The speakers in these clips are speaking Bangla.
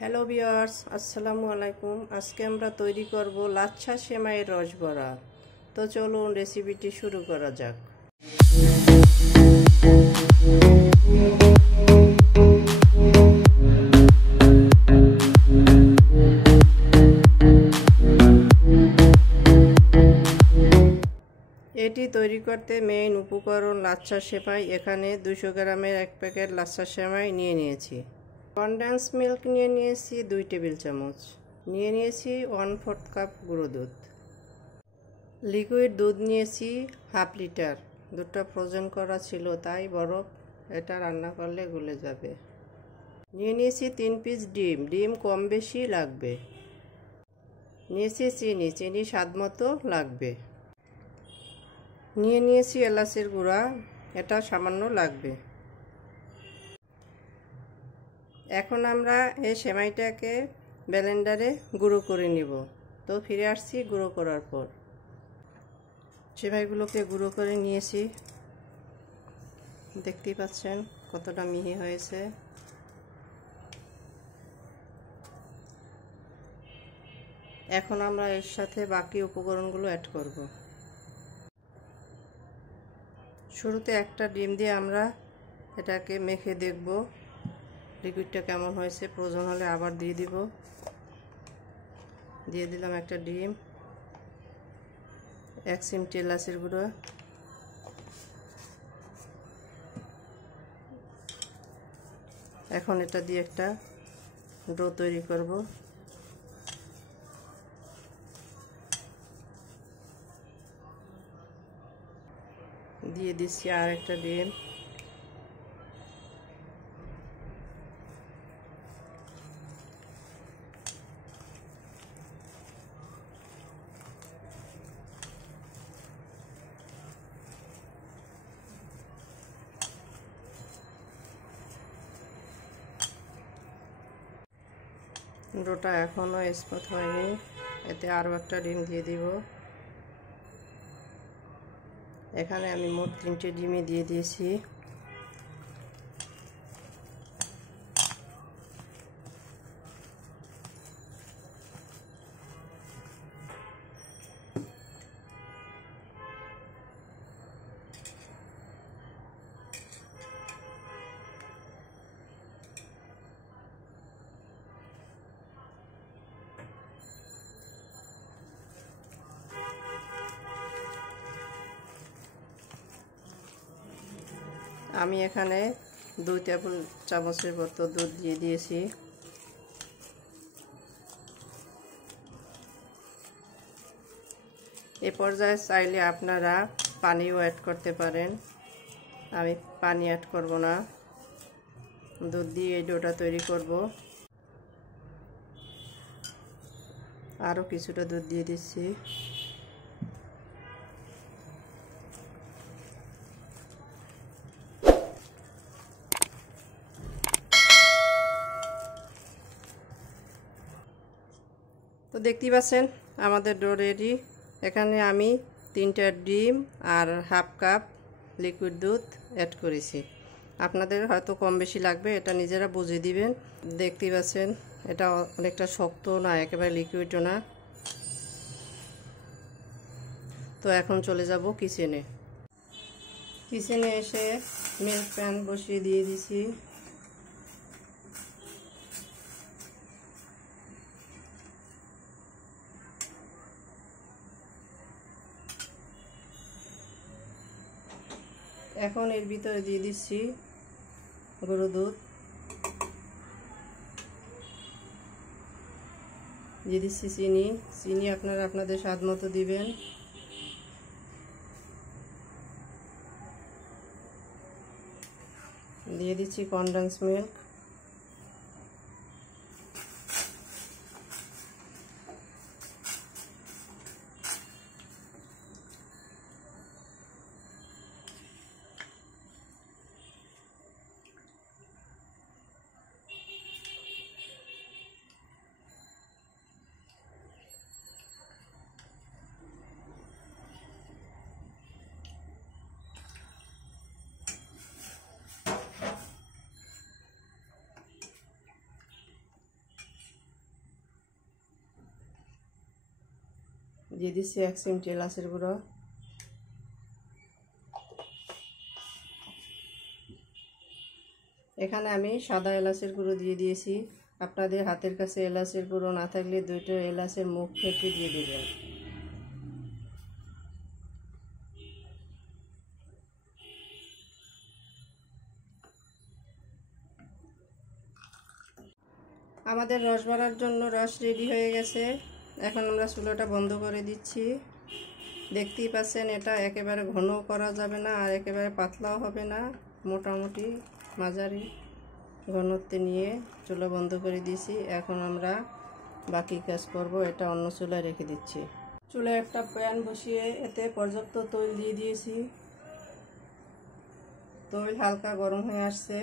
হ্যালো ভিউয়ার্স, আসসালামু আলাইকুম। আজকে আমরা তৈরি করব লাচ্ছা সেমাইয়ের রসবড়া। তো চলুন রেসিপিটি শুরু করা যাক। এটি তৈরি করতে মেইন উপকরণ লাচ্ছা সেমাই। এখানে 200 গ্রামের এক প্যাকেট লাচ্ছা সেমাই নিয়ে নিয়েছি। কনডেন্স মিল্ক নিয়ে নিয়েছি 2 টেবিল চামচ। নিয়ে নিয়েছি 1/4 কাপ গুঁড়ো দুধ। লিকুইড দুধ নিয়েছি হাফ লিটার। দুধটা ফ্রোজেন করা ছিল, তাই বরফ এটা রান্না করলে গলে যাবে। নিয়ে নিয়েছি 3 পিস ডিম। ডিম কম বেশি লাগবে। নিয়েছি চিনি স্বাদ মতো লাগবে। নিয়ে নিয়েছি এলাচের গুঁড়া, এটা সামান্য লাগবে। এখন আমরা এই সেমাইটাকে ব্লেন্ডারে গুঁড়ো করে নিব। তো ফিরে আসছি গুঁড়ো করার পর। সেমাইগুলোকে গুঁড়ো করে নিয়েছি, দেখতেই পাচ্ছেন কতটা মিহি হয়েছে। এখন আমরা এর সাথে বাকি উপকরণগুলো অ্যাড করব। শুরুতে একটা ডিম দিয়ে আমরা এটাকে মেখে দেখব লিকুইডটা কেমন হয়েছে। প্রয়োজন হলে আবার দিয়ে দিব। দিয়ে দিলাম একটা ডিম, 1 চিমটি এলাচের গুঁড়ো, এখন এটা দিয়ে একটা ডো তৈরি করব। দিয়ে দিচ্ছি আর একটা ডিম। ডোটা এখনো স্মুথ হয়নি, এতে আরও একটা ডিম দিয়ে দিব। এখানে আমি মোট 3টে ডিমই দিয়ে দিয়েছি। আমি এখানে 2 টেবিল চামচের মতো দুধ দিয়ে দিয়েছি। এই পর্যায়ে চাইলে আপনারা পানিও অ্যাড করতে পারেন। আমি পানি অ্যাড করব না, দুধ দিয়ে এই ডোটা তৈরি করব। আরও কিছুটা দুধ দিয়ে দিচ্ছি। তো দেখতেই পাচ্ছেন আমাদের ডো রেডি। এখানে আমি 3টা ডিম আর হাফ কাপ লিকুইড দুধ অ্যাড করেছি। আপনাদের হয়তো কম বেশি লাগবে, এটা নিজেরা বুঝে দিবেন। দেখতেই পাচ্ছেন এটা অনেকটা শক্ত না, একেবারে লিকুইডও না। তো এখন চলে যাব কিচেনে। কিচেনে এসে মিল্ক প্যান বসিয়ে দিয়ে দিছি। এখন এর ভিতরে দিয়ে দিচ্ছি গুঁড়ো দুধ, দিয়ে দিচ্ছি চিনি আপনারা আপনাদের স্বাদ মতো দিবেন। দিয়ে দিচ্ছি কনডেন্স মিল্ক, দিয়ে দিচ্ছি 1 চিমটি এলাচের গুঁড়ো, এখানে আমি সাদা এলাচের গুঁড়ো দিয়ে দিয়েছি। আপনাদের হাতের কাছে এলাচের গুঁড়ো না থাকলে 2টা এলাচের মুখ ফেটে দিয়ে দেবেন। আমাদের রস বাড়ার জন্য রস রেডি হয়ে গেছে। এখন আমরা চুলাটা বন্ধ করে দিচ্ছি। দেখতেই পাচ্ছেন এটা একেবারে ঘন করা যাবে না আর একেবারে পাতলাও হবে না, মোটামুটি মাঝারি ঘনত্বে নিয়ে চুলা বন্ধ করে দিয়েছি। এখন আমরা বাকি কাজ করব। এটা অন্য চুলায় রেখে দিচ্ছি। চুলায় একটা প্যান বসিয়ে এতে পর্যাপ্ত তৈল দিয়ে দিয়েছি। তৈল হালকা গরম হয়ে আসছে।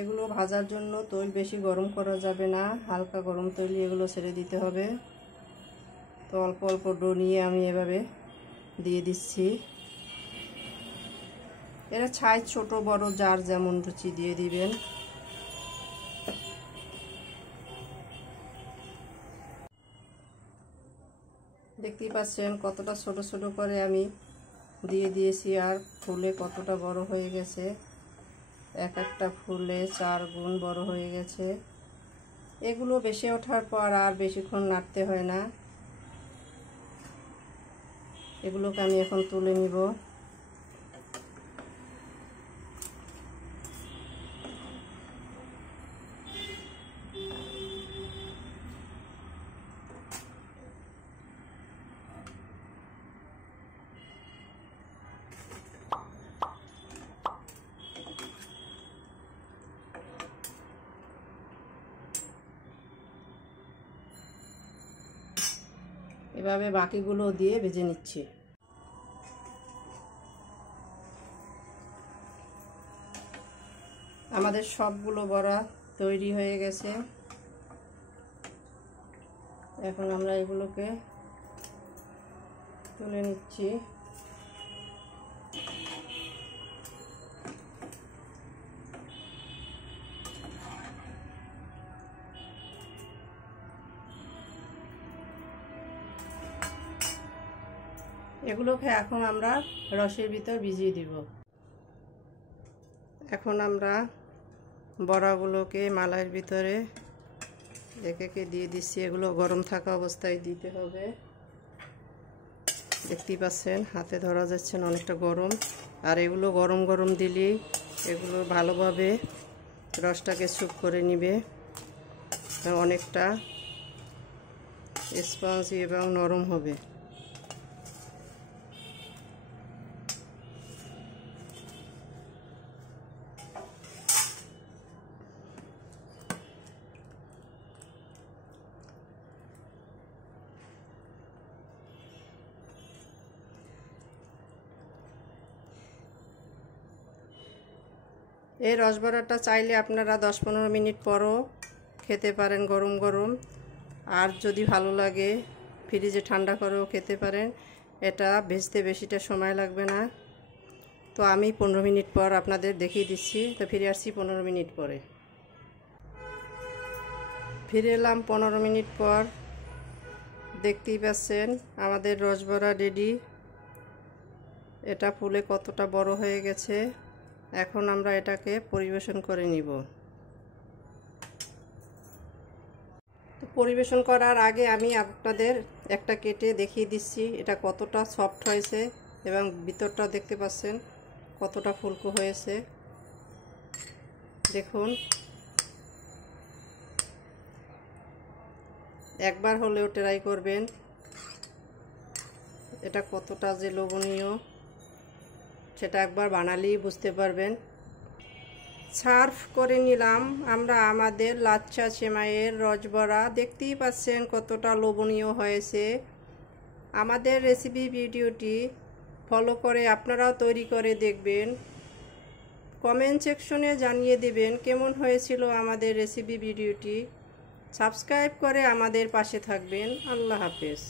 এগুলো ভাজার জন্য তৈল বেশি গরম করা যাবে না, হালকা গরম তৈলে এগুলো ছেড়ে দিতে হবে। তো অল্প অল্প ডো নিয়ে আমি এভাবে দিয়ে দিচ্ছি। এরা সাইজ ছোট বড় যার যেমন রুচি দিয়ে দিবেন। দেখতেই পাচ্ছেন কতটা ছোট ছোট করে আমি দিয়ে দিয়েছি আর ফুলে কতটা বড় হয়ে গেছে। এক একটা ফুলে 4 গুণ বড় হয়ে গেছে। এগুলো বেশি ওঠার পর আর বেশিক্ষণ নাড়তে হয় না। এগুলোকে আমি এখন তুলে নিব। এভাবে বাকিগুলো দিয়ে ভেজে নিচ্ছি। আমাদের সবগুলো বড়া তৈরি হয়ে গেছে। এখন আমরা এগুলোকে তুলে নিচ্ছি। এগুলোকে এখন আমরা রসের ভিতর ভিজিয়ে দিব। এখন আমরা বড়াগুলোকে মালাইয়ের ভিতরে একে একে দিয়ে দিচ্ছি। এগুলো গরম থাকা অবস্থায় দিতে হবে। দেখতেই পাচ্ছেন হাতে ধরা যাচ্ছে না, অনেকটা গরম। আর এগুলো গরম গরম দিলেই এগুলো ভালোভাবে রসটাকে স্যুপ করে নিবে, অনেকটা স্পঞ্জি এবং নরম হবে। এই রসবড়াটা চাইলে আপনারা 10-15 মিনিট পরও খেতে পারেন গরম গরম। আর যদি ভালো লাগে ফ্রিজে ঠান্ডা করেও খেতে পারেন। এটা ভেজতে বেশিটা সময় লাগবে না। তো আমি 15 মিনিট পর আপনাদের দেখিয়ে দিচ্ছি। তো ফিরে আসছি 15 মিনিট পরে। ফিরে এলাম 15 মিনিট পর। দেখতেই পাচ্ছেন আমাদের রসবড়া রেডি। এটা ফুলে কতটা বড় হয়ে গেছে। এখন আমরা এটাকে পরিবেশন করে নিব। পরিবেশন করার আগে আমি আপনাদের একটা কেটে দেখিয়ে দিচ্ছি এটা কতটা সফট হয়েছে এবং ভিতরটা দেখতে পাচ্ছেন কতটা ফুলকো হয়েছে। দেখুন, একবার হলেও ট্রাই করবেন। এটা কতটা যে লোভনীয় সেটা একবার বানালেই বুঝতে পারবেন। সার্ভ করে নিলাম আমরা আমাদের লাচ্ছা সেমাইয়ের রসবড়া। দেখতেই পাচ্ছেন কতটা লোভনীয় হয়েছে। আমাদের রেসিপি ভিডিওটি ফলো করে আপনারাও তৈরি করে দেখবেন। কমেন্ট সেকশনে জানিয়ে দেবেন কেমন হয়েছিল আমাদের রেসিপি ভিডিওটি। সাবস্ক্রাইব করে আমাদের পাশে থাকবেন। আল্লাহ হাফেজ।